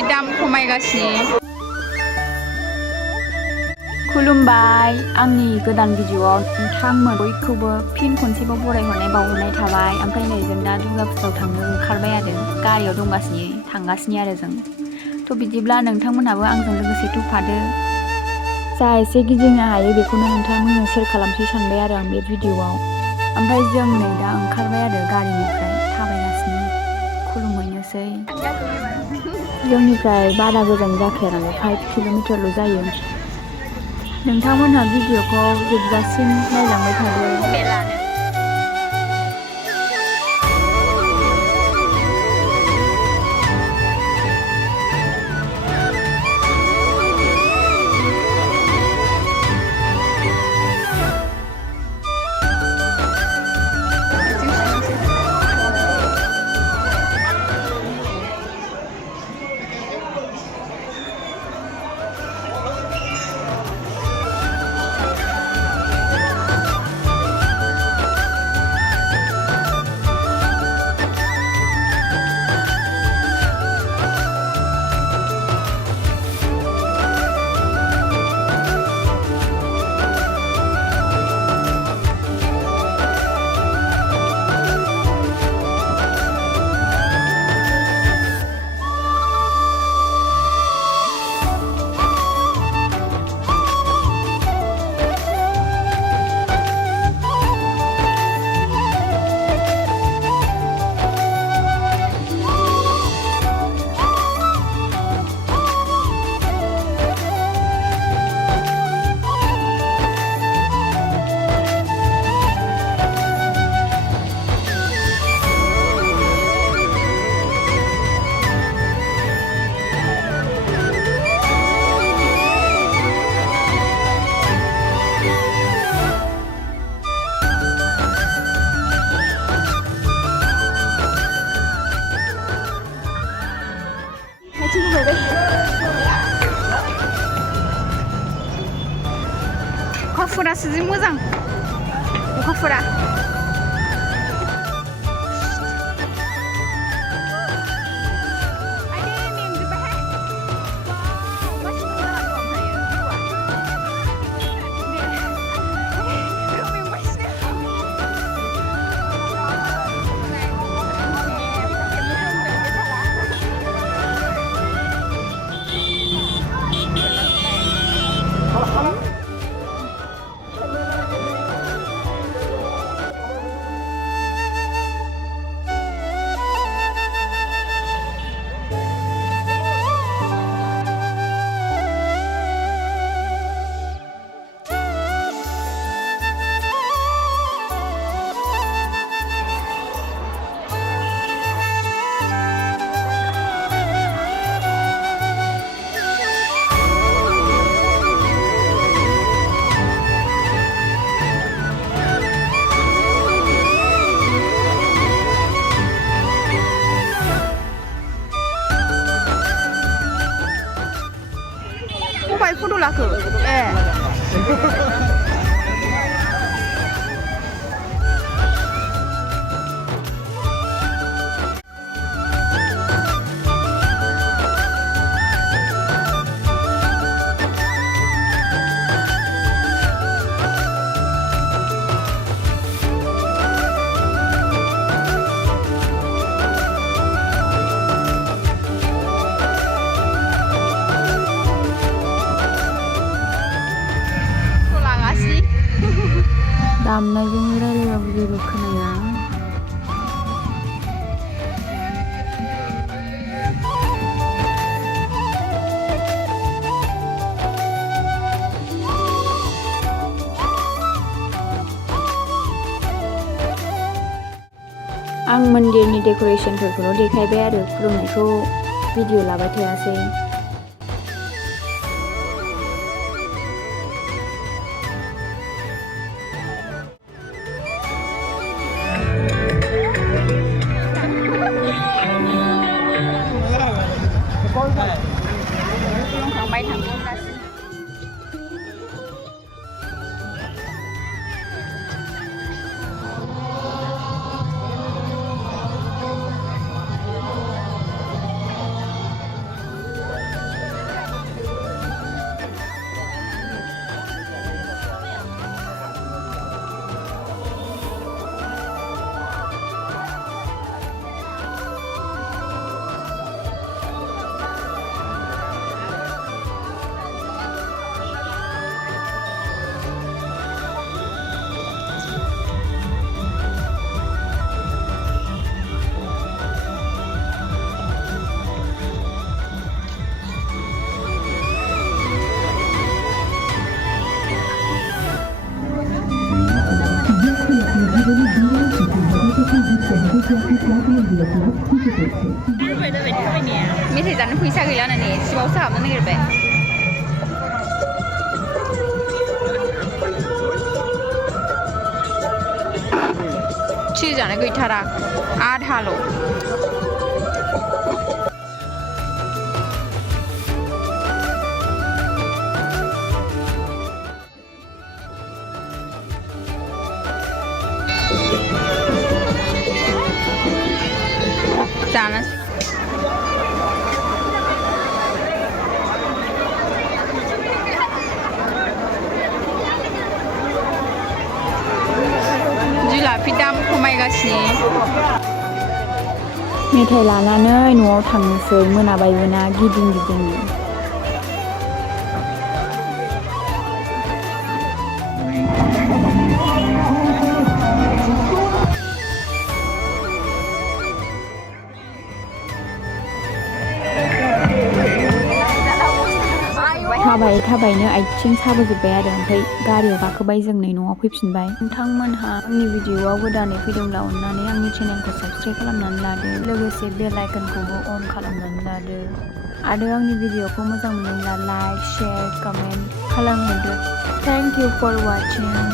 दाम खमायगासिनो खुलुमबाय आंनि गोदान भिडिअआव नोंथांमोन बयखौबो फिन खनसेबाव बरायहरनाय बावहरनाय थाबाय। ओमफ्राय नै जों दा दुर्गा फुजायाव थांनो ओंखारबाय आरो गारियाव थांगासिनो आरो जों थ' बिदिब्ला नोंथांमोनहाबो आंजों लोगोसे फैफादो। जा एसे गिदिंनो हायो बेखौनो नोंथांमोननो शेयार खालामसै सानबाय आरो आं बे भिडिअआव। ओमफ्राय जों नै दा ओंखारबाय आरो गारिनिफ्राय थाबायगासिनो खुलुमहैनोसै। जोंनिफ्राय बारा गोजान जाखाया नालाय 5 किल'मिटारल' जायो। नोंथांमोनहा भिडिअखौ जोबजासिम नायलांबाय थादो। अखाफोरासो जि मोजां अखाफोरा foto laku दामनायजों रायलायबाबो जेबो खोनाया। आं मन्दिरनि डेक'रेसनफोरखौल' देखायबाय आरो खुलुमनायखौ भिडिअ लाबाय थायासै। थांबाय थांबाय मेथाइ जानो फैसा गैला होननानै सिबावसो हाबनो नागिरबाय जानो गैथारा आधाल' जानो जुलाफि दाम खमायगासिनो मेथाइ लानानै न'आव थांनोसै मोनाबायबो ना गिदिं गिदिं थाबायनो आथिं साबोजोब्बाय आरो ओमफ्राय गारियाव गाखोबाय जों नै न'आव फैफिनबाय नोंथांमोनहा आंनि भिडिअ'आव गोदानै फैदोंब्ला अननानै आंनि चेनेलखौ साबस्क्राइब खालामनानै लादो लोगोसे बेल आइकनखौबो अन खालामनानै लादो आरो आंनि भिडिअ'खौ मोजां मोनोब्ला लाइक शेयार कमेन्ट खालामहरदो थेंक इउ फर वाचिं